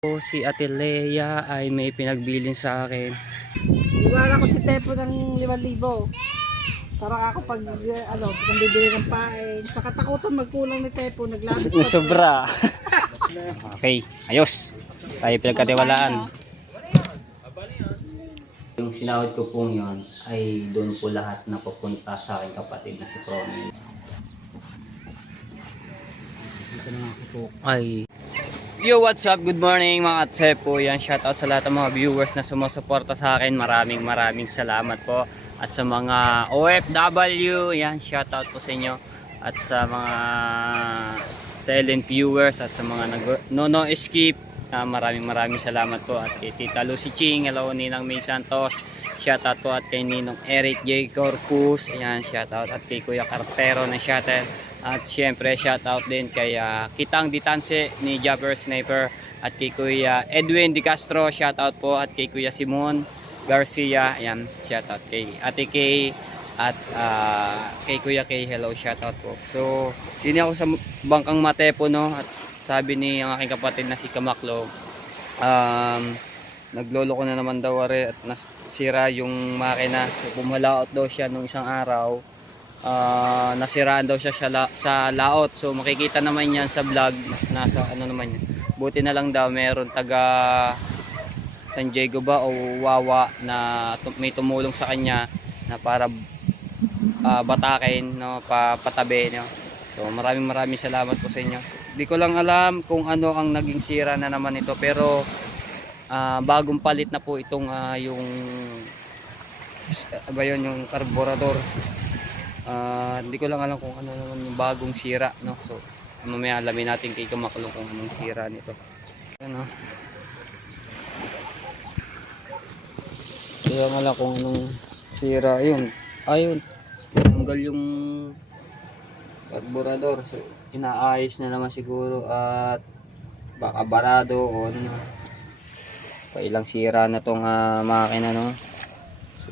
Si Ate Lea ay may pinagbilin sa akin. Iwala ko si Tepo ng 5,000. Sarang ako pag bibili ng pain. Sa katakutan magkulang ni Tepo, Nasobra. Okay, ayos. Tayo pinagkatiwalaan. Yung sinahod ko pong yun ay doon po lahat na pupunta sa aking kapatid na si Promel. Ay. Yo, what's up? Good morning mga Tsepo. Yan, shoutout sa lahat ng mga viewers na sumusuporta sa akin. Maraming salamat po. At sa mga OFW, yan, shoutout po sa inyo. At sa mga silent viewers at sa mga no-skip, maraming salamat po. At kay Tita Lucy Ching, hello, Ninang May Santos, shoutout po. At kay Ninong Eric J. Corpus, yan, shoutout. At kay Kuya Cartero ng Shuttle. At syempre shoutout din kay Kitang Ditanse ni Jabber Sniper. At kay Kuya Edwin Di Castro, shoutout po. At kay Kuya Simon Garcia, ayan, shoutout kay Ate Kay. At kay Kuya Kay, hello, shoutout po. So din ako sa Bangkang Matepo, no. At sabi ni ang aking kapatid na si Kamaklo, naglolo ko na naman daw are at nasira yung makina. So pumalaot daw siya nung isang araw. Nasiraan daw siya sa laot. So makikita naman yan sa vlog. Nasa ano naman yan. Buti na lang daw meron taga San Diego ba o Wawa na may tumulong sa kanya na para batakin, no, patabi, no. So maraming salamat po sa inyo. Di ko lang alam kung ano ang naging sira na naman ito, pero bagong palit na po itong yung yung karburador. Hindi ko lang alam kung ano naman yung bagong sira, no. So mamaya alamin natin kay Kumakulong kung anong sira nito. Ano, kaya nga lang kung anong sira. Ayun, tanggal yung karburador. So inaayos na naman siguro at baka barado o ano, pa ilang sira na tong makina, no. So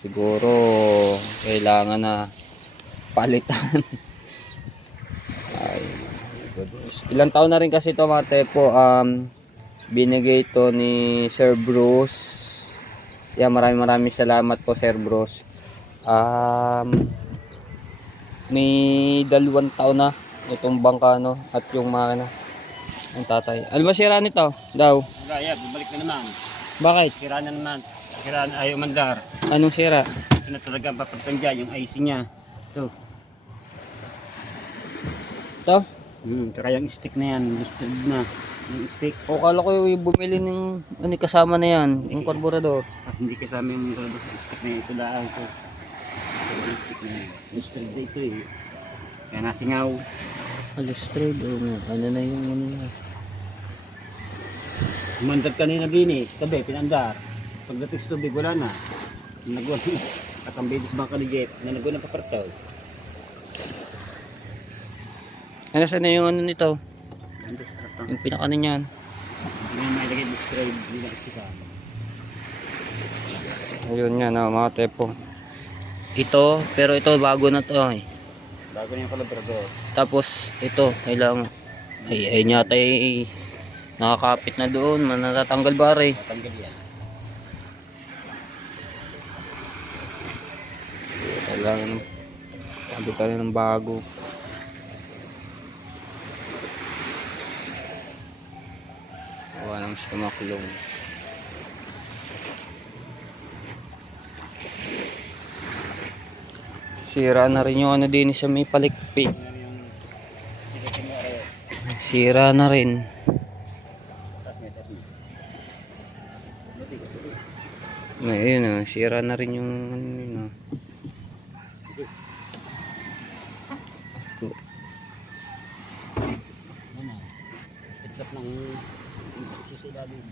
siguro kailangan na palitan. Ay, goodness. Ilang taon na rin kasi ito mga Tepo. Binigay to ni Sir Bruce. Yeah, maraming salamat po Sir Bruce. May 2 taon na itong bangka, no, at yung makina ng tatay. Ano ba sira nito daw? Kaya bumalik na naman. Bakit? Sira na naman. Sira na, ayaw mandar. Anong sira? Ito na talaga papagtangga yung IC niya. Ito. Ito? Saka yung stick na yan. Listed na. Yung stick. O kala ko yung bumili ng ano, kasama na yan, yung karburador. At hindi kasama yung stick na yan. Ito lang ito. Yung stick na yan. Listed na ito eh. Kaya nasingaw. Alistrade, ano na yung ano na. Umandar kanina din eh. Tabi, pinandar. Pagdating sa tubig, wala na. Nagwan. At ang babies bangka ni Jeff na nagwan ng papartaw. Ano saan na yung ano nito? Nandun sa kartang. Yung pinakano niyan. Hindi na may lagay listed. Hindi na istika. Ayun yan, mga Tepo. Ito, pero ito bago na to eh. Bago na yung kalabrador. Tapos ito, kailangan ay yata ay nakakapit na doon, natatanggal ba rin? Matanggal yan. Kailangan sabi tayo ng bago. Wala nang siya makulong. Sira na rin yung ano din sa may palikpik. Sira na rin. Ayun, sira na rin yung ano. Pitlap ng susilalim.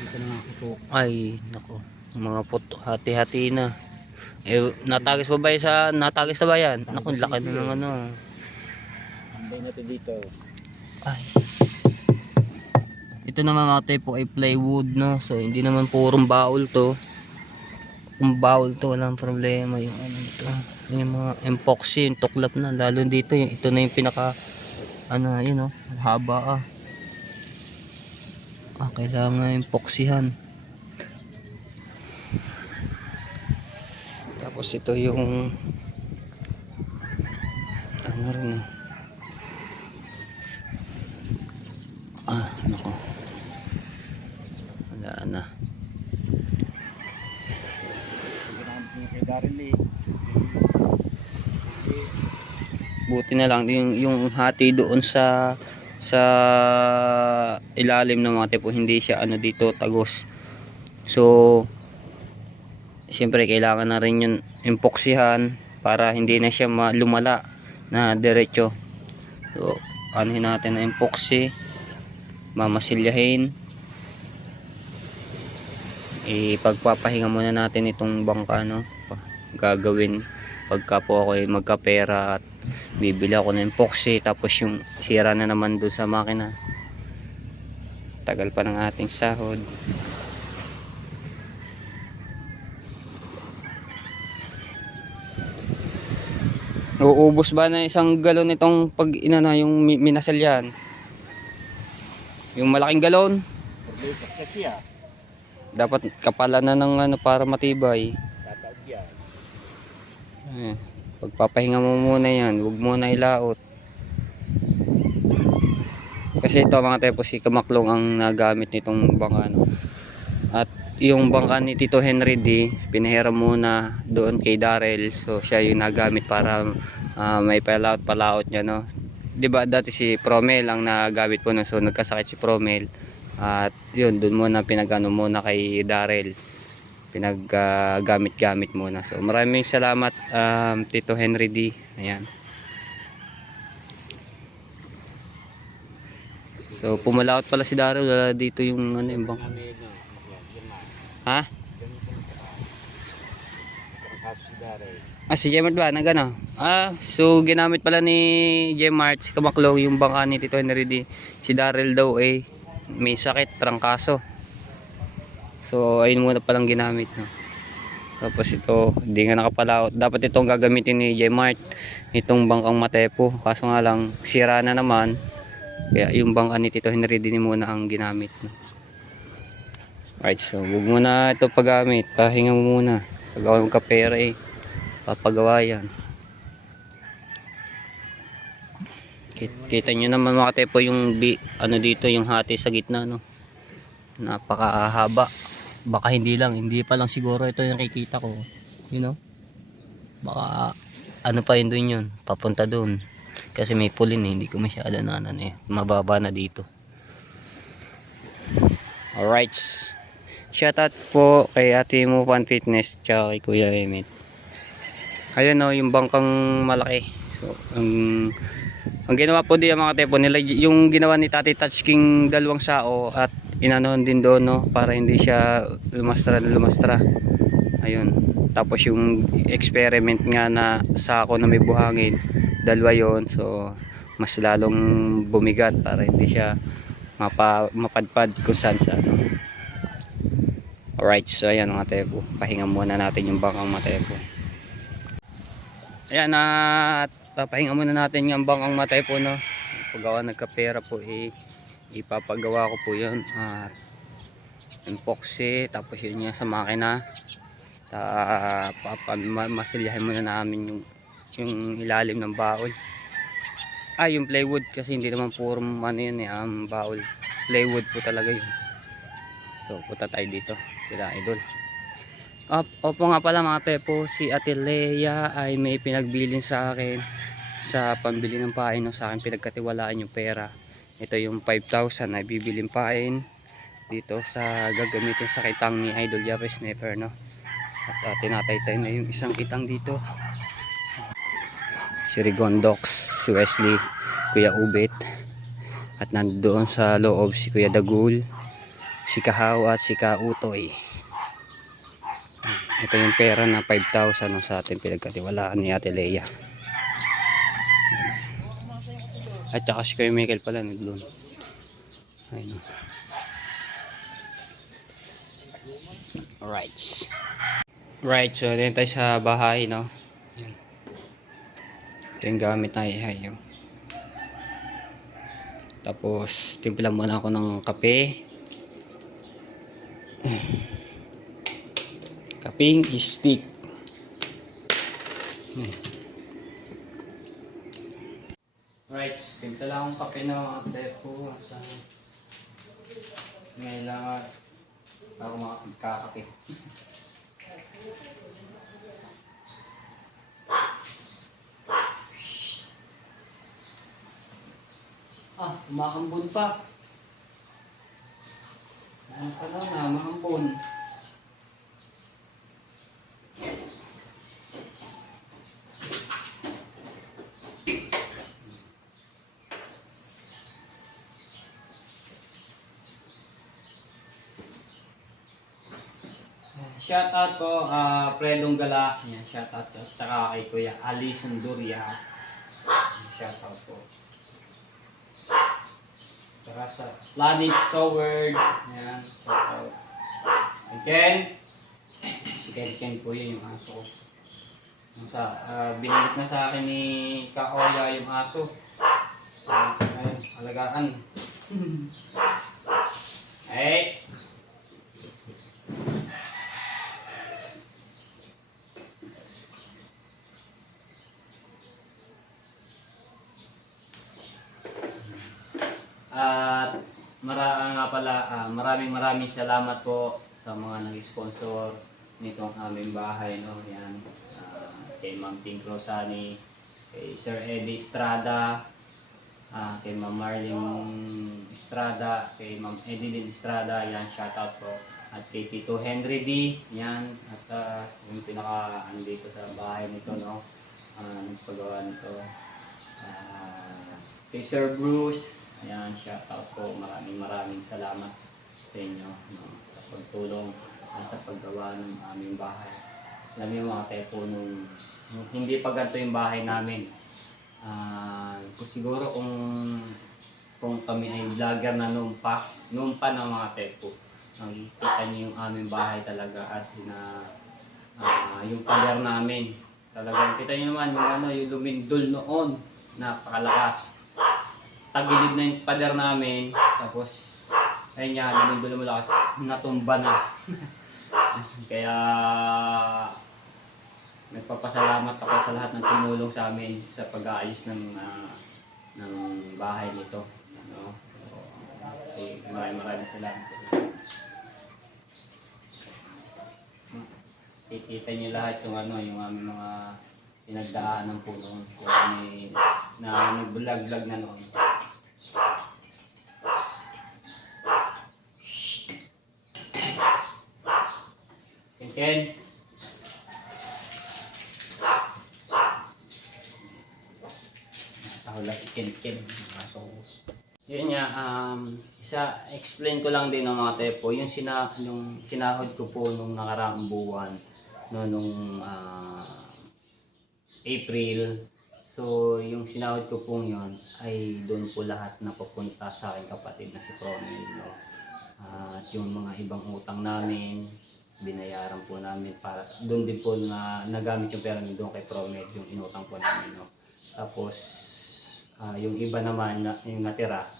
Dito na nga kutok. Ay, nako. Mga puto, hati-hati na. Natagis pa ba natagis na ba yan? Naku, laki na ng ano. Ambay natin dito. Ay. Ito naman mga Tepo ay plywood, no. So hindi naman purong baul to. Kung baul to, walang problema. Yung ano ito, yung mga epoxy, yung tuklap na. Lalo dito, ito na yung pinaka ano, yun oh, haba ah. Kailangan yung poksihan. Tapos ito yung ano rin eh. Nako. Wala na. Kay Daryl eh. Buti na lang yung hati doon sa ilalim ng mga tepo, hindi siya ano dito tagos. So siyempre kailangan na rin yun impoksihan para hindi na siya lumala na diretso. So anuhin natin na impoksi, mamasilyahin, ipagpapahinga muna natin itong bangka, no? Gagawin pagka po ako magkapera at bibili ako ng epoxy, tapos yung sira na naman doon sa makina, tagal pa ng ating sahod. Uubos ba na isang galon itong pag inana yung minasal yan? Yung malaking galon dapat kapalan na ng ano para matibay. Pagpapahinga mo muna yan, huwag muna ilaot. Kasi ito mga tepo, si Kamaklong ang nagamit nitong bangka, no? At yung bangka ni Tito Henry D, pinahiram muna doon kay Daryl. So siya yung nagamit para may palaot niya, no? Diba dati si Promel ang nagamit po, no? So nagkasakit si Promel. At yun, doon muna pinagano muna kay Daryl, pinaggamit-gamit muna. So maraming salamat Tito Henry D. Ayan. So pumalaot pala si Daryl, wala dito yung ano yung bangka. Ha? Si Jemart ba nagano? So ginamit pala ni Jemart si Kamaklong yung bangka ni Tito Henry D. Si Daryl daw may sakit, trangkaso. So ayun muna palang ginamit, no? Tapos ito, hindi nga nakapalaot. Dapat itong gagamitin ni Jmart, itong bangkang Matepo. Kaso nga lang, sira na naman. Kaya yung bangka ni Tito Henry din muna ang ginamit, no? Alright, so huwag muna ito paggamit. Pahinga mo muna. Pag ako magkapera papagawa yan. Kita nyo naman mga tepo yung ano dito, yung hati sa gitna, no? Napakahaba. Baka hindi pa lang siguro ito yung nakikita ko, you know. Baka ano pa yun dun yun, papunta dun. Kasi may pulin hindi ko masyado na mababa na dito. Alright, shoutout po kay Ate Mo Fan Fitness tsaka kay Kuya Emmet. Ayun, no, yung bangkang malaki. So ang ginawa po din mga tepo nila, yung ginawa ni Tati Touch King, dalawang sao at inanon din doon, no, para hindi siya lumastra. Ayun, tapos yung experiment nga na sako na may buhangin, dalawa yon. So mas lalong bumigat para hindi siya mapadpad kung saan sa ano. Alright, so ayan mga tepo, pahinga muna natin yung bangkang Matepo. Ayan, at papahinga muna natin yung bangkang Matepo, no. Paggawa nagkapera po ipapagawa ko po yun at epoxy, tapos yun niya sa makina. Masilyahin muna namin yung ilalim ng baul. Yung plywood, kasi hindi naman puro ano yun baul, plywood po talaga yun. So punta tayo dito sila idol. Opo nga pala mga tepo, si Ate Lea ay may pinagbilin sa akin sa pambili ng pain, no? Sa akin pinagkatiwalaan yung pera. Ito yung 5,000 na bibiling pain dito sa gagamitin sa kitang ni Idol Jeffrey Sniffer, no? At tinataytay na yung isang kitang dito. Si Rigondox, si Wesley, Kuya Ubit, at nandoon sa loob si Kuya Dagul, si Kahaw at si Kautoy. Ito yung pera na 5,000 no, sa ating pinagkatiwalaan ni Ate Lea. At saka si Kuya Michael pala nagloan. Ayun. Alright. Right, so din tayo sa bahay, no. Ito yung gamit na ihayo. Tapos, timpla muna ako ng kape. Kaping stick. Right, timpla lang akong kape na mga tepo. Ngayon lang ako makakakape. Umakambon pa. Ano pala na, umakambon. Shoutout po, Predong Gala. Yan, shoutout po. Tsaka kay Kuya Ali Sunduria. Shoutout po. Tsaka sa Planet Soward. Yan, shoutout. Again, Ken po yun yung aso ko. Binalik na sa akin ni Kaoya yung aso. Ayun, alagaan. Hey! At maraming salamat po sa mga nag-sponsor nitong aming bahay, no. Yan, kay Ma'am Pink Rosani, kay Sir Eddie Estrada, kay Ma'am Marlene Estrada, kay Ma'am Edeline Estrada, yan, shoutout po. At kay Tito Henry D, yan, at yung pinaka dito sa bahay nito, no, nagpagawa nito. Kay Sir Bruce, ayan, shoutout po. Maraming salamat sa inyo, no, sa pagtulong at sa paggawa ng aming bahay. Alam niyo mga tepo, nung hindi pa ganito yung bahay namin, siguro kung kami ay vlogger na noon pa ng mga tepo, nakikita niyo yung aming bahay talaga as na yung pader namin. Talagang kita niyo naman yung lumindol noon, napakalakas. Tagilid na yung pader namin, tapos ayun nga, lumindol na malakas, natumba na. Kaya nagpapasalamat ako sa lahat ng tumulong sa amin sa pag-aayos ng bahay nito, no? So, maraming salamat. Kikita niyo lahat yung yung aming mga pinagdaanan po noon, kung kami na nag-vlog na noon. Ken. Wala si Ken. So, yun nga, explain ko lang din ng mga tepo, yung sinahod ko po nung nakaraang buwan, no, nung April. So, yung sinahod ko po yun, ay doon po lahat na papunta sa aking kapatid na si Promel, no. At yung mga ibang utang namin, binayaran po namin para doon din po na nagamit yung pera doon kay Promel, yung inutang po namin, no. Tapos yung iba naman yung natira,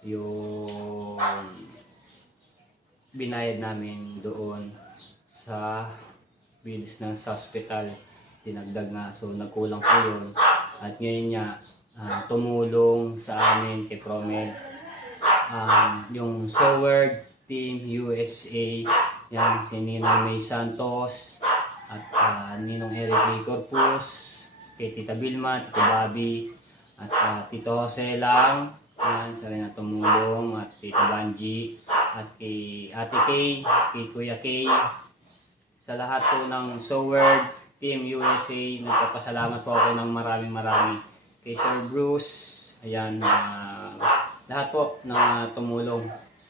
yung binayad namin doon sa bills ng sa hospital, dinagdag na, so nagkulang po yun. At ngayon nga tumulong sa amin kay Promel yung Soward Team USA. Yan, si Ninong May Santos at Ninong Eric Lee Corpus, kay Tita Vilma, Tito Bobby, at Tito Jose lang, yan, sa rin na tumulong, at Tito Banji, at kay Ate Kay, kay Kuya Kay, sa lahat po ng Soward Team USA, nagpapasalamat po ako ng marami. Kay Sir Bruce, ayan, lahat po na tumulong.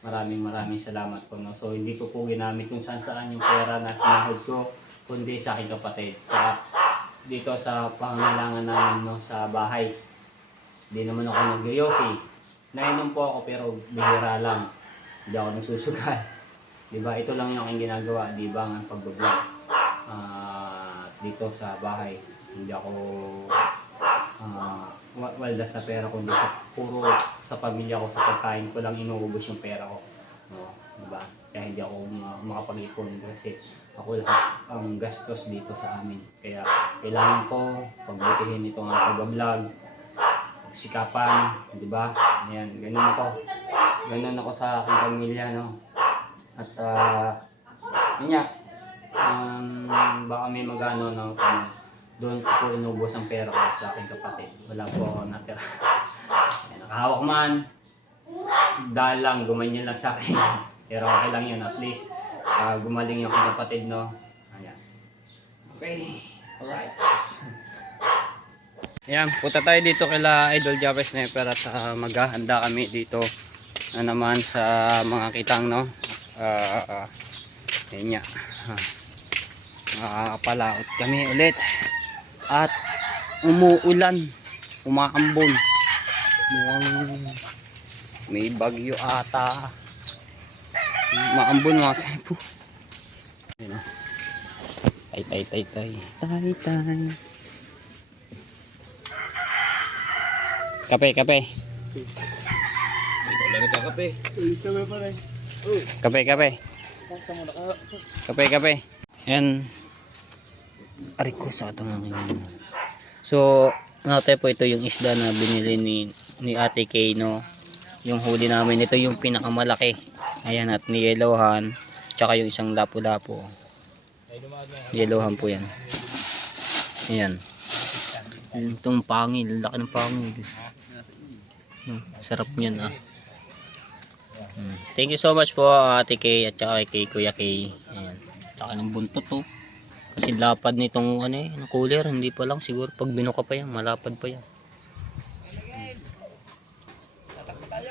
Maraming salamat po, no. So hindi ko po ginamit kung saan yung pera na sinahod ko, kundi sa aking kapatid. Saka dito sa pangangailangan namin, no, sa bahay. Hindi naman ako nag-yosi. Nainom po ako pero bihira lang. Hindi ako nagsusugal. Diba? Ito lang yung aking ginagawa, diba, ang pag-vlog. Dito sa bahay. Hindi ako waldas na pera, kundi sa puro sa pamilya ko, sa pagkain ko lang inuubos yung pera ko. No, diba? Kaya hindi ako makapag-ipon kasi ako lahat ang gastos dito sa amin. Kaya kailangan ko pagbutihin itong pag-vlog, sikapan, di ba? Ayan, ganun ako. Ganun ako sa aking pamilya, no? At, yun nga, baka may magano, no? Doon ko inubos ang pera ko sa aking kapatid. Wala po ako natira. Ayan, nakahawak man, dahil lang, gumanyan lang sa akin. Pero okay lang yun, at least, gumaling yung aking kapatid, no? Ayan. Okay, alright. Ayan, punta tayo dito kila Idol Java Sniper at maghahanda kami dito na naman sa mga kitang, no? Ayan nga. Makakapalaot kami ulit. At umuulan, umaambon. Mukhang may bagyo ata. Maambon mga kaipo. Ayan, tay. Kape. Wala na kakape. Kape. Ayan. Aray ko sa itong so, natin po ito yung isda na binili ni Ate Kay, no? Yung huli namin, ito yung pinakamalaki. Ayan, at niyelowhan. Tsaka yung isang lapu-lapu. Yellowhan po yan. Ayan. Itong pangil, laki ng pangil. Sarap niyan, ah. Thank you so much po Ate Kay at saka kay Kuya Kay. Ayan. Laki ng buntot, oh. Kasi lapad nitong ng cooler, hindi pa lang siguro pag binuka pa yan, malapad pa yan.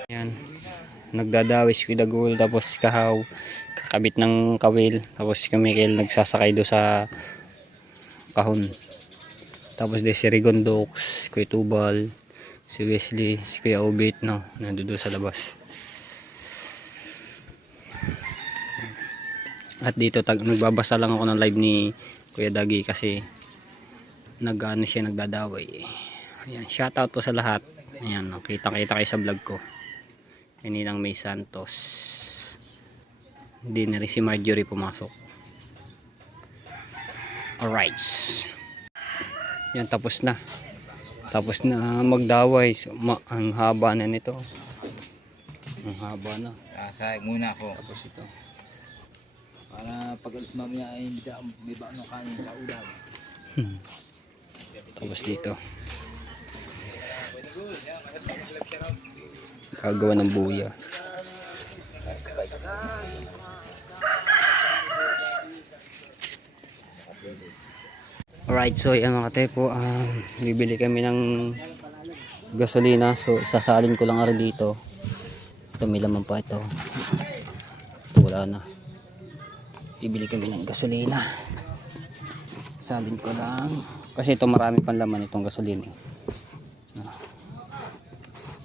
Ayan. Nagdadawis with the goal, tapos kahaw, kakabit ng kawil, tapos si Mikel nagsasakay do sa kahon. Tapos di si Rigondox, si Kuya Tubal, si Wesley, si Kuya Obit, no, nandoon sa labas. At dito nagbabasa lang ako ng live ni Kuya Dagi kasi siya nagdadaway. Ayan, shoutout po sa lahat. Ayan, no, kita-kita kayo sa vlog ko. Kaninang May Santos. Hindi na rin si Marjorie pumasok. Alright. Yan, tapos na magdaway. So, ang haba na nito. Ang haba na. Sasayag muna ako. Tapos ito. Para pag alis mamaya ay may baon ng kanin sa ulam. Tapos dito. Gagawa ng buya. Alright, so yan mga tepo, bibili kami ng gasolina. So sasalin ko lang rin dito. Ito may laman pa ito. Ito wala na. Bibili kami ng gasolina. Salin ko lang. Kasi ito marami pang laman itong gasolina.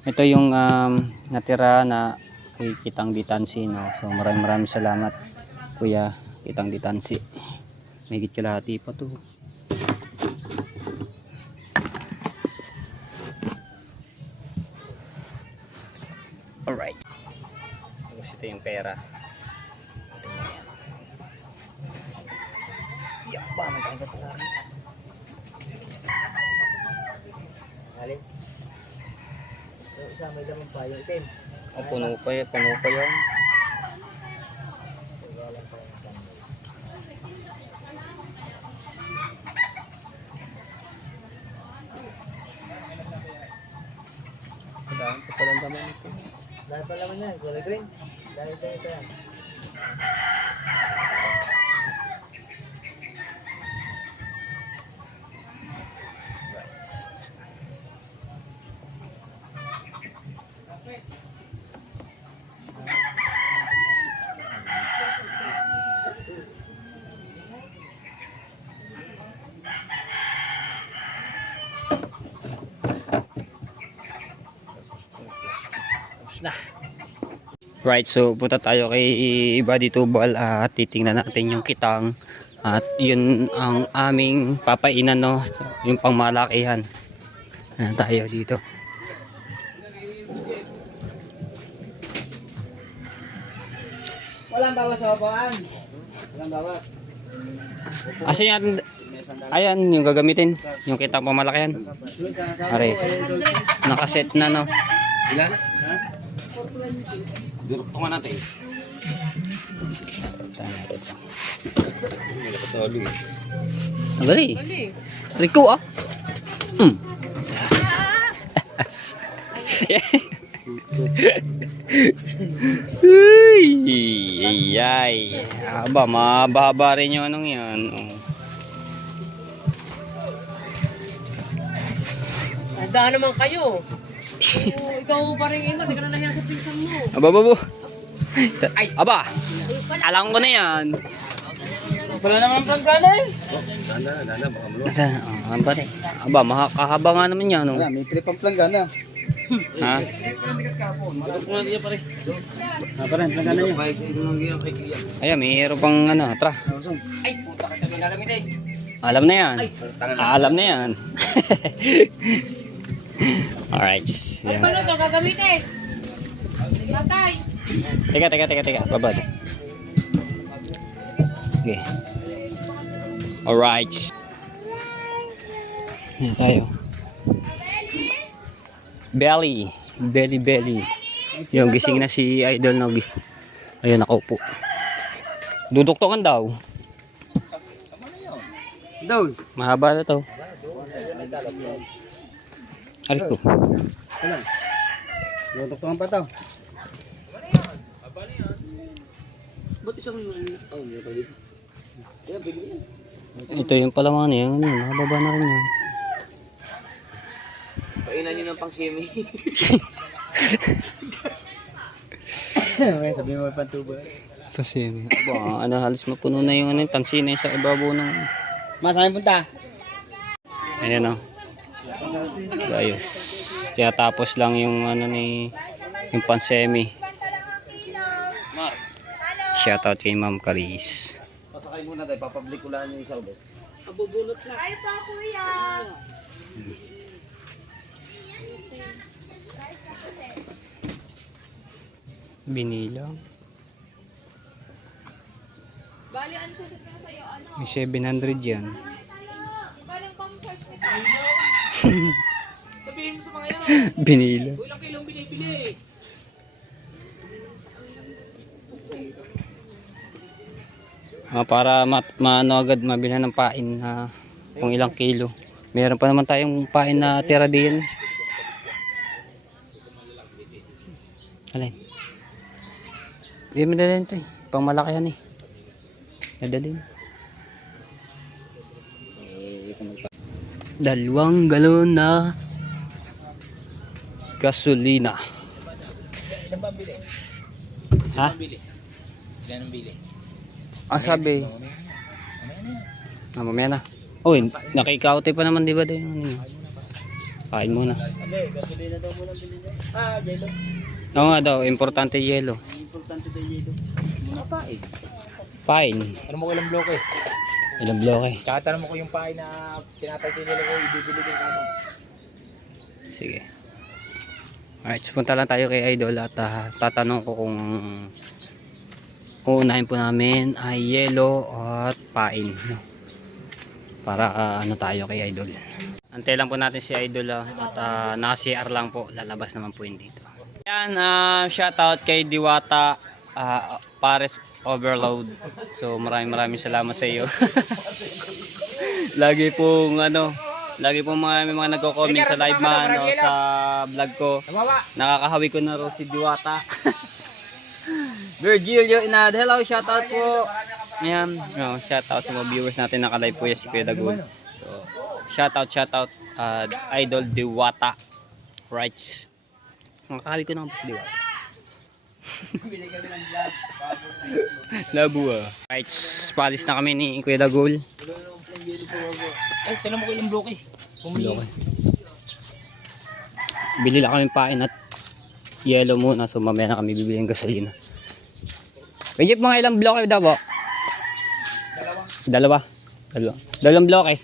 Ito yung natira na kay Kitang Ditansi, no? So maraming salamat Kuya Kitang Ditansi. May higit kalahati pa to. Alright. Tapos ito yung pera. Yan ba? Magkaiba pala rin. Alin? So, isa may laman pa yung itim. Puno pa yan. Dahil pa pala naman ito. Dahil pa laman yan, kulay green. Dahil ito yan. Na. Right, so punta tayo kay Buddy Tubal at titingnan natin yung kitang at yun ang aming papainan, no, yung pangmalakihan. Ayan tayo dito. Walang bawas sa upuan. Walang bawas. Asan yan? Ayan, yung gagamitin. Yung kita po malaki yan. Are, nakaset na no. Ilan? Ha? 420. Duruktungan natin. Ang gali. Rico ah. Uy, ay. Aba, mababa rin yung anong yan. Oh. Daan naman kayo. Ikaw pa rin ima, di ka na nahiya sa pinsan mo. Aba, babo. Aba, alam ko na yan. Wala naman planggana eh. Ano ba rin? Aba, makakahaba nga naman yan. No? Wala, may trip ang planggana. Ha? Parang planggana niya. Ayan, may hero pang ano, tra. Ay, puta ka kami gagamitin. Alam na yan. Alam na yan. Alright. Ay, Yan. paano ito gagamitin? Matay. Teka. Babad. Okay. Alright. Yan tayo. Belly. Yung gising na si Idol na ayun, nakaupo. Duduktungan daw. Daw. Mahaba na to. Alit ko. Wala. Duruktungan pa to. Ba't isang oh, ito dito? Ito yung palaman yan. Mahaba na rin yan. Painan nyo ng pang simi. May sabihin mo may pantubo. Kasi, ano, halos mapuno na yung ano, pansina sa ibabaw ng... Masaya punta. Ayan o. Ayos. Kaya tapos lang yung ano ni... Yung pansemi. Shoutout kay Ma'am Caris. Pasakay muna tayo, papublic ulaan yung isa ulit. Abubunot na. Ay pa kuya. Binilang. Bali, ano sa sa'yo? Ano? May 700 yan. Parang pang search nito. Sabihin mo sa mga yan. Binilang. Ilang kilong binibili. Para maano agad mabilhan ng pain na kung ilang kilo. Meron pa naman tayong pain na tira din. Alin? Hindi madalhin ito eh. Pang malaki yan eh. Madalhin. 2 galon na gasolina. Ha? Yan ang bili. Sabi. Mamaya na. Uy, nakikaute pa naman di ba din? Kain muna. Hindi, gasolina daw muna bilhin niya. Yelo. Oo nga daw, importante yelo. Importante daw yelo. Muna pa eh. Fine. Ano mo ilang bloke? Ilang bloke. Tsaka tanong mo ko yung pahay na tinatay nila ko, ibibili ko kamo. Sige. Alright, so punta lang tayo kay Idol at tatanong ko kung uunahin po namin ay yelo at pain. Para ano tayo kay Idol. Antay lang po natin si Idol at naka-CR lang po. Lalabas naman po yun dito. Yan, shoutout kay Diwata Pares Overload. So maraming salamat sa iyo. Lagi pong may mga nagko-comment sa live man o sa vlog ko. Nakakahawi ko na ro si Diwata. Virgilio Inad, hello, shoutout po. Ayan, shoutout sa mga viewers natin, naka-live po yan si Kuya Dagul. So, shoutout Idol Diwata. Rights. Makakali ko na po si Diwata. Labo Rights, palis na kami ni Kuya Dagul. Ay, tanong mo ko ilang bloke. Bloke. Bili lang kami pain at yelo muna, so mamaya na kami bibili ng gasolina. Medyo mga ilang bloke daw po? Dalawa. Dalawang bloke.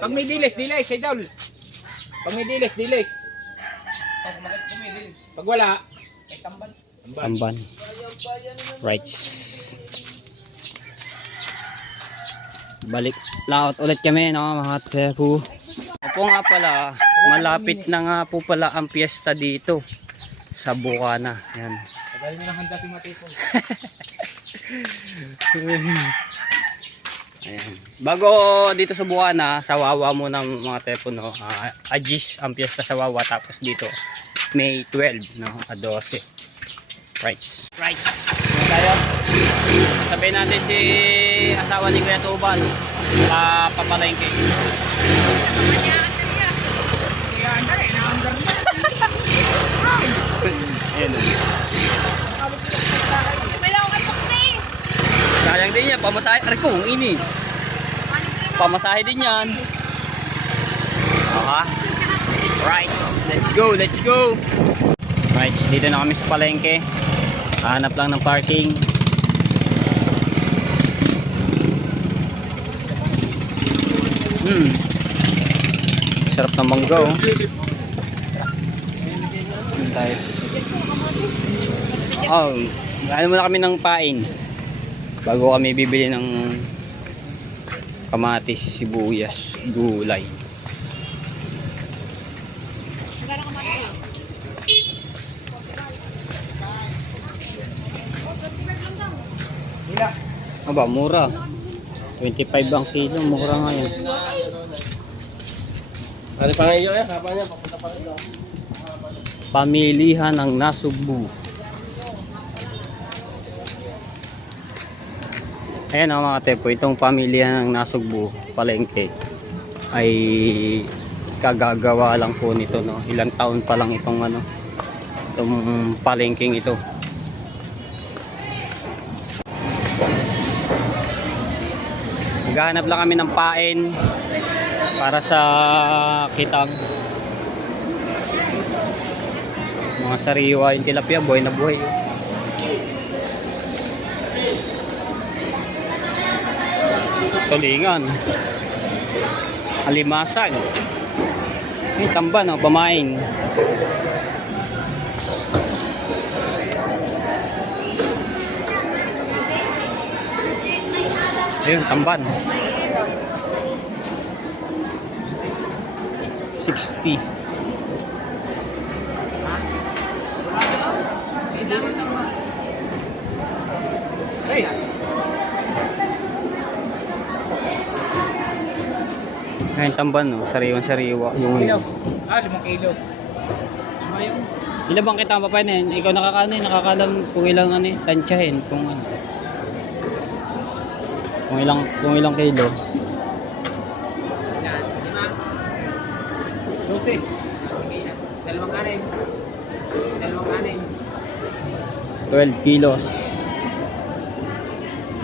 Pag may dilis, Idol. Pag may dilis. Pag wala, Tamban. Right. Balik laot ulit kami, no, mga tsepo. Opo nga pala, malapit na nga po pala ang piyesta dito sa Bukana. Yan. Pagdali na lang handa si Matipon. Ayan. Bago dito sa Bukana, sa Wawa muna mga tepo, no. Agis ang piyesta sa Wawa, tapos dito May 12, no, 12. Right. Right. Tayo. Sabihin natin si asawa ni Kuya Tubal sa papalengke. Ayan. Sayang din yan, pamasahe. Aray ko, ini. Pamasahe din yan. Aha. Right, let's go, let's go. Right, dito na kami sa palengke. Hanap lang ng parking. Sarap ng mangga, oh. Oh, ano muna kami ng pain bago kami bibili ng kamatis, sibuyas, gulay. Aba, mura. 25 ang kilo, mura nga yan. Ano pa ngayon yan? Hapa niya, papunta pa rin. Pamilihan ng Nasugbu. Ayan o mga tepo, itong pamilihan ng Nasugbu, palengke, ay kagagawa lang po nito, no. Ilang taon pa lang itong ano, itong palengking ito. Naghahanap lang kami ng pain para sa kitang. Mga sariwa yung tilapia, buhay na buhay. Tulingan, alimasan, may tamban, oh, pamain. Ayun, tamban 60. Ayun, tamban, no? Sariwang-sariwa yung 5 kilo. ilan bang kita pa yan? Ikaw nakakalam kung ilang ano, tansyahin kung ano. Kung ilang kilo. Yan, 5. 12. Sige na. Dalawang kanin. 12 kilos.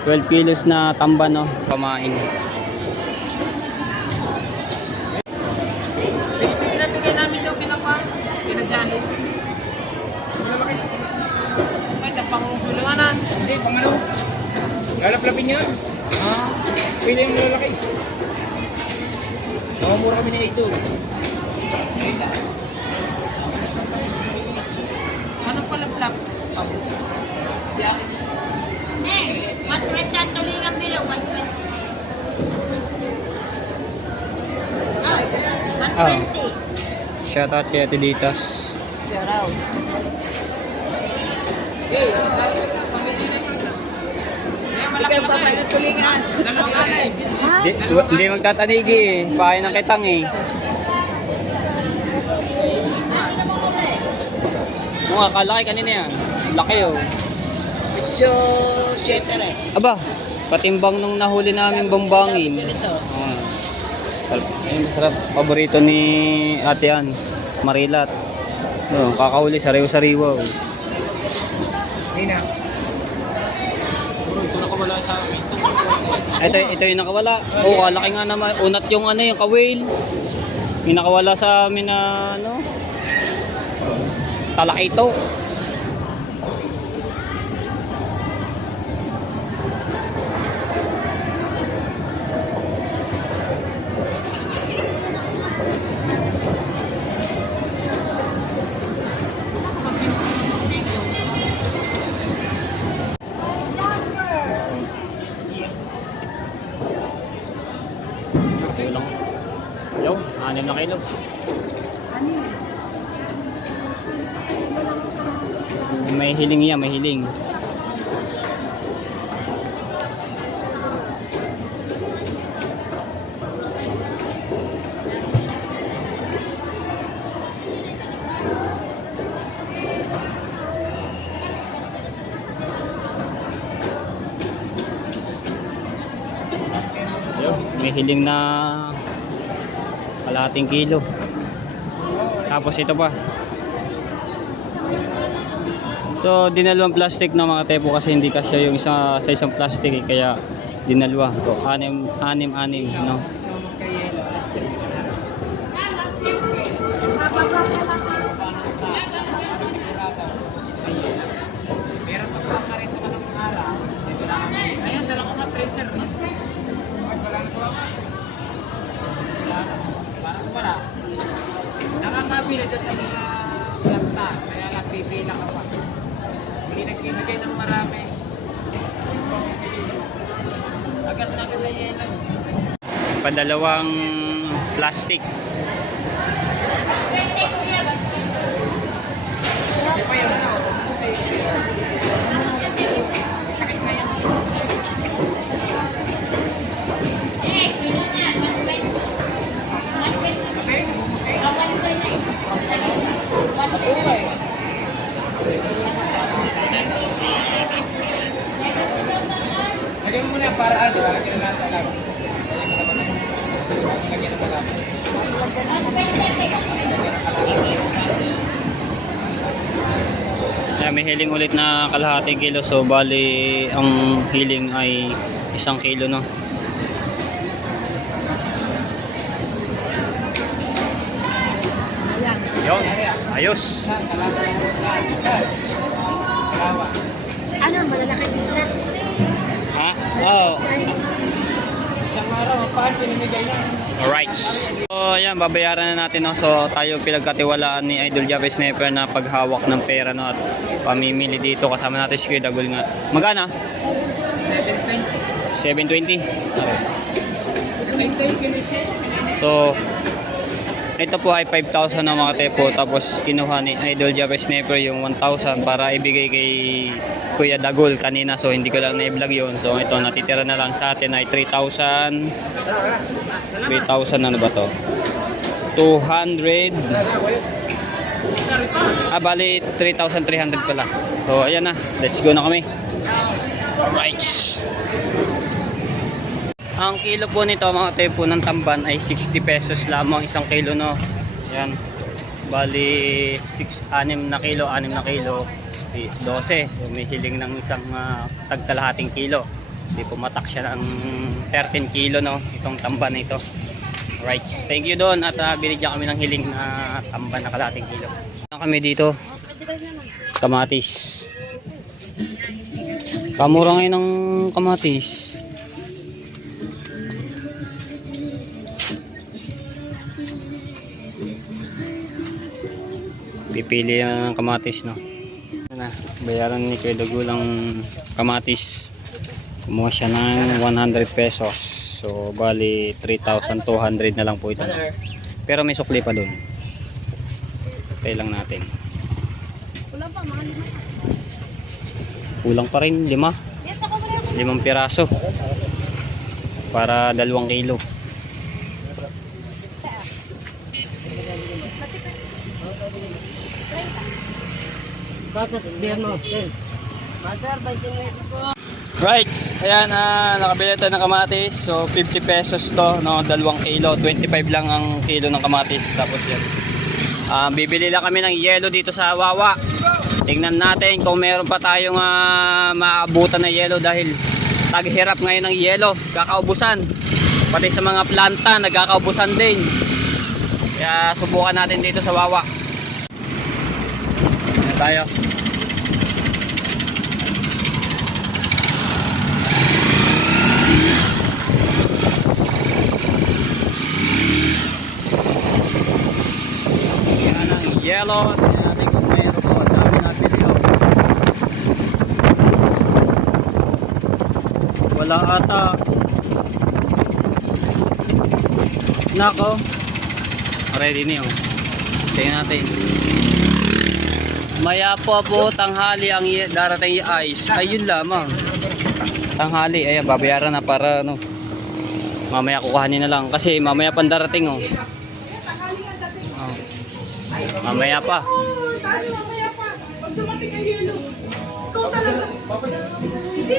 12 kilos na tamban, no? Pamain. 60 pinabigay namin yung pinagdali. Ay, tapang sulunganan. Hindi, pang ano? Lalaplapin niya. Pwede yung lalaki. Mamamura kami ng 8. Anong palaplap? Matwet sa tulingan bilang matwet. Ah. Shout out kay Ate Ditas. Ikaw pa pa na tulingan. Hindi magtatanigi eh. Pahay ng kitang eh. Mga kalaki kanina yan. Laki oh. Medyo sweater eh. Aba, patimbang nung nahuli namin bambangin. Ayun, sarap. Paborito ni Ate Ann, Marilat. Kakahuli, sariwa-sariwa. Oh. Nina. Ito yung nakawala. Oo, kalaki nga naman. Unat yung ano, yung kawil. Yung nakawala sa amin na ano, talakito. 6 na kilo. May hiling yan, may hiling. Ayun, may hiling na kalahating kilo. Tapos ito pa. So dinalawang plastic na mga tepo kasi hindi kasya yung isa sa isang plastic eh, kaya dinalwa. So anim no. Ayan, dala ko nga freezer. Parang wala. Nakakabili doon sa mga planta. Kaya lang pipila ka pa. Hindi nagkibigay ng marami. Agad na yelo. Padalawang plastic. Lagyan mo muna yung paraan, di ba? Lagyan na natin alam. Lagyan mo naman na. Lagyan na alam. May hiling ulit na kalahating kilo, so bali ang hiling ay 1 kilo no. Yun, ayos. Ano, malalaki isla? Ha? Oo. Isang araw, ang paan, pinimigay na. Alright. So ayan, babayaran na natin no. So tayo pinagkatiwalaan ni Idol Javi Sniper na paghawak ng pera no at pamimili dito, kasama natin si Kuya Dagol nga. Magana? 720. 720. Ito yung kinisip. So ito po ay 5,000 na mga tepo, tapos kinuha ni Idol Javi Sniper yung 1,000 para ibigay kay Kuya Dagol kanina, so hindi ko lang na-vlog yun. So ito natitira na lang sa atin ay 3,000 ano ba to? 200 bali 3,300 pala. So ayan na, let's go na kami. Alright. Ang kilo po nito mga tepo ng tamban ay 60 pesos lamang 1 kilo no. Yan. Bali 6 na kilo, 12. So, may hiling ng isang tagkalahating kilo. Hindi pumatak siya ng 13 kilo no, itong tamban na ito. Alright. Thank you doon at binigyan kami ng hiling na tamban na kalahating kilo. Kami dito. Kamatis. Kamura ngayon ng kamatis. Pipili ng kamatis no. Na, bayaran ni Kuya Dagol ang kamatis. Kumuha siya ng 100 pesos. So bali 3,200 na lang po ito no? Pero may sukli pa dun. Kaya lang natin. Kulang pa rin 5 piraso para 2 kilo. Right, ayan nakabili tayo ng kamatis. So 50 pesos to no, 2 kilo, 25 lang ang kilo ng kamatis. Tapos yan, bibili lang kami ng yelo dito sa Wawa. Tingnan natin kung meron pa tayong maabutan na yelo dahil taghirap ngayon ng yelo, kakaubusan. Pati sa mga planta nagkakaubusan din. Kaya subukan natin dito sa Wawa. Ayan tayo. Yan ang yellow. Tingnan natin kung mayroon po. Dami natin yun. Wala ata. Nako. Ready na yun. Tingnan natin. Maya po tanghali ang darating yung ice. Ayun lamang. Tanghali. Ayan, babayaran na para ano. Mamaya kukuhanin na lang. Kasi mamaya pang darating oh. Oh. Mamaya pa.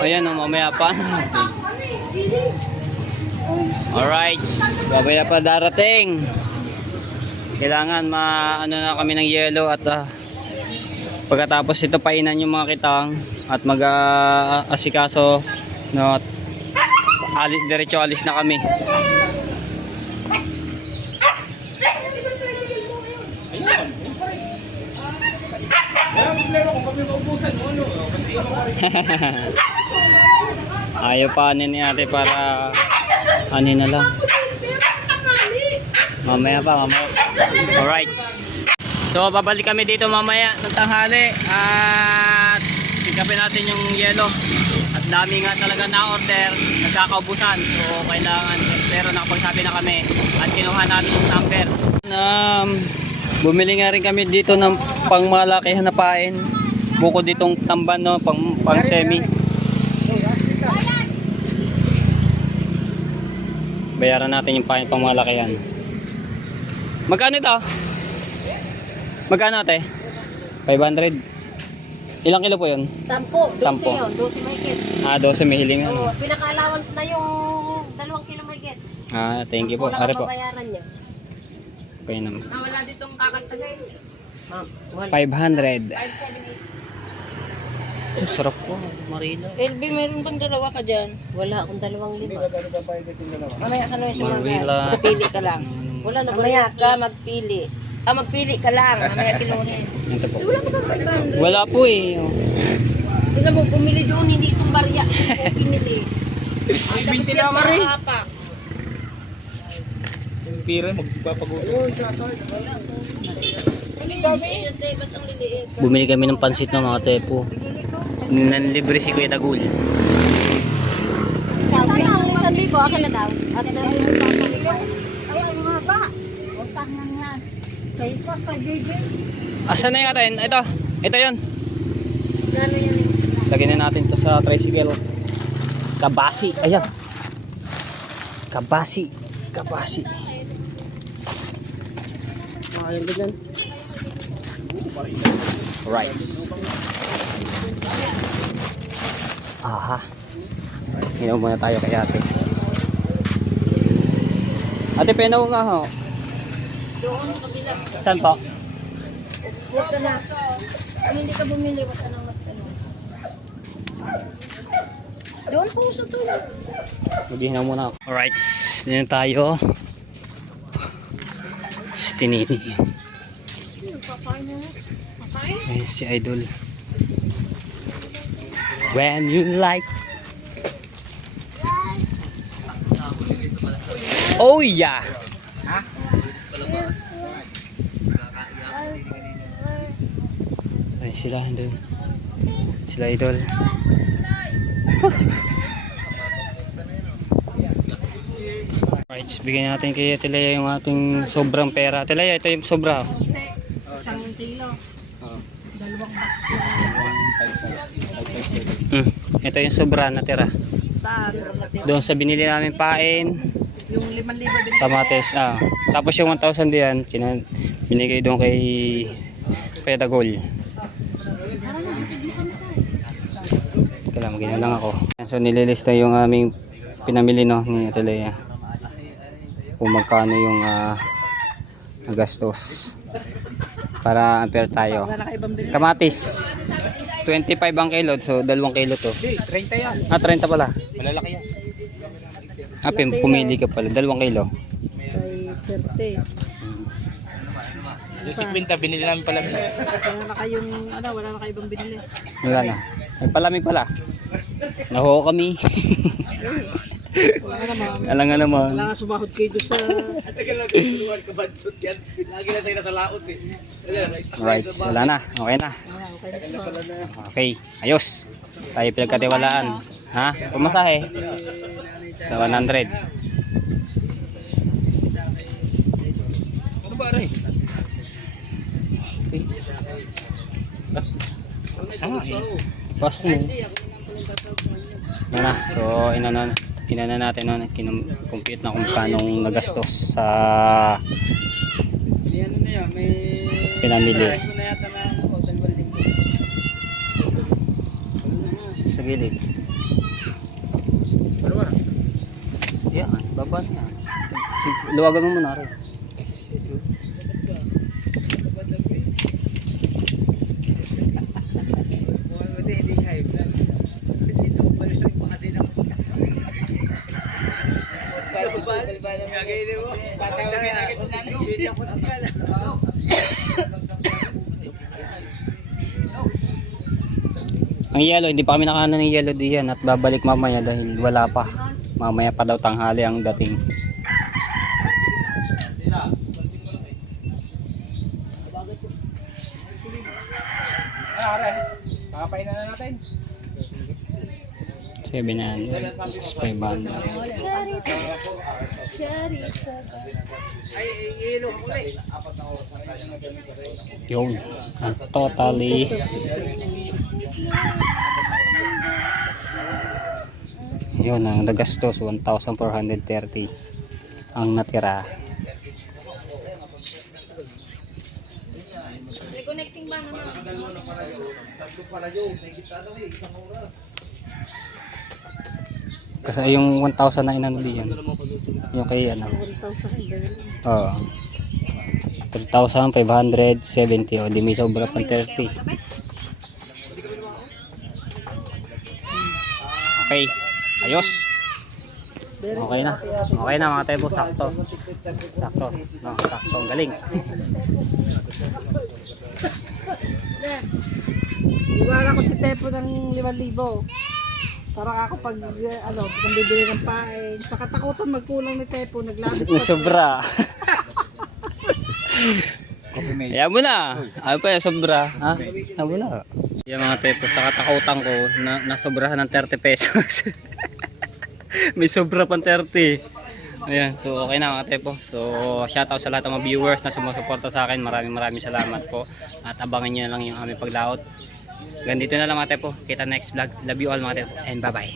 Ayan oh, mamaya pa. Alright. Babaya pa darating. Kailangan ano na kami ng yelo at pagkatapos ito painan yung mga kitang at mag-asikaso no, diretso alis na kami. Ayaw pa ni ate para anin na lang. Mamaya pa, mamaya. Alright. So babalik kami dito mamaya ng tanghali at pick-upin natin yung yelo. At dami nga talaga na order, nagkakaubusan. So kailangan, pero nakapagsabi na kami at kinuha namin yung number. Bumili nga rin kami dito ng pangmalakihan na pain. Bukod ditong tamban no, pang semi. Bayaran natin yung pain pangmalakihan. Magkano ito? Magkano ate? 500. Ilang kilo po yun? 10. 10. 12 may get. 12 may hiling. Oo, pinaka-allowance na yung 2 kilo may get. Thank you po. Kulang Are ang po. babayaran niya. Okay naman. Wala ditong kakantagay. Wala. 500. 570. Sarap po, Marila. LB, meron bang dalawa ka dyan? Wala akong 2,500. Mamaya ka naman siya Marila. Magpili ka lang. Wala na mamaya ka magpili. Magpili ka lang. Mamaya kilunin. Ito po. Wala ka bang 500? Wala po eh. Alam mo, bumili doon, hindi itong barya. Ako pinili. Ay, tapos yan mga apak. Pira, magpapagulo. Bumili kami ng pansit ng mga tepo. Nanlibre si Kuya Dagul. Sabi na, ang 1,000, akin na daw. At namin yung papalito. Ay, ano nga ba? Utang na yan. Kayo pa, JJ. Asan na yung atin? Ito. Ito yun. Gano'n yan. Lagyan na natin to sa tricycle. Kabasi. Ayan. Kabasi. Kabasi. Ayan ganyan. Right. Aha. Inom muna tayo kay ate. Ate, penaw nga ho. Doon, kabila. Saan po? Huwag ka na. Kung hindi ka bumili, wag ka nang magtanong. Doon po sa tulog. Maghihinaw muna ako. Alright. Dito tayo. Si Tinini. Pakain na. Pakain? Ayan si Idol. When you like. Oh yeah. Ay sila Idol. Sila Idol. Right, bigyan natin kay Telea yung ating sobrang pera. Telea, ito yung sobra. Isang kilo. Dalawang box Ito yung sobra na tira. Saan? Doon sa binili namin pain, Yung 5,000 binili. kamates. Tapos yung 1,000 diyan, binigay doon kay Pedagol. Kaya magiging lang ako. So nililista yung aming pinamili no ni Telea. Kung magkano yung nagastos. Para ampere tayo. Wala na kayo ibang bili. Kamatis 25 ang kilo, so 2 kilo to. 30 yan. 30 pala. Malalaki yan. Pumili ka pala, 2 kilo. Ay, 30. Yung 50 binili namin pala. Wala na kayong, wala na kayo ibang binili. Wala na. Ay, palamig pala. Naho kami. Wala ka naman. Alam nga naman. Wala nga sumahod kayo doon sa... Tagal lang tulungan ka bansot yan. Lagi na tayo nasa laot eh. Alright, wala na. Okay na. Okay, ayos. Tayo pinagkatiwalaan. Ha? Pumasahe. Sa 100. pare. Sama eh. Pasok mo. Yan na. So, inana natin na compute na kung kanong nagastos sa pinamili. Sa gilid. Yan, baba na yan. Luwagan mo muna rin. Ang yellow, hindi pa kami nakaano ng yellow diyan at babalik mamaya dahil wala pa. Mamaya pa daw tanghali ang dating. Kakapain na natin. 700, 500. Yun. Ang total is yun, ang nagastos 1,430 ang natira. Reconnecting ba naman? Kasi yung 1,000 na inano diyan. Yung kay ano. 1,000. Oo. 3,570 o di may sobra pang 30. Okay. Ayos. Okay na. Okay na mga tebo, sakto. Sakto. No, sakto, ang galing. Iwala ko si Tepo ng 5,000. Sarang ako pag bibili ng pain. Sa katakutan magkulang ni Tepo, naglabas Sobra. Ayaw mo na. Ayaw pa yung sobra. Ha? Ayaw mo na. Yung mga tepo, sa katakutan ko, nasobrahan ng 30 pesos. May sobra pang 30. Ayan, so okay na mga tepo. So shoutout sa lahat ng mga viewers na sumusuporta sa akin. Maraming salamat po. At abangan nyo lang yung aming paglaot. Ganito na lang mga tepo. Kita next vlog. Love you all mga tepo. And bye bye.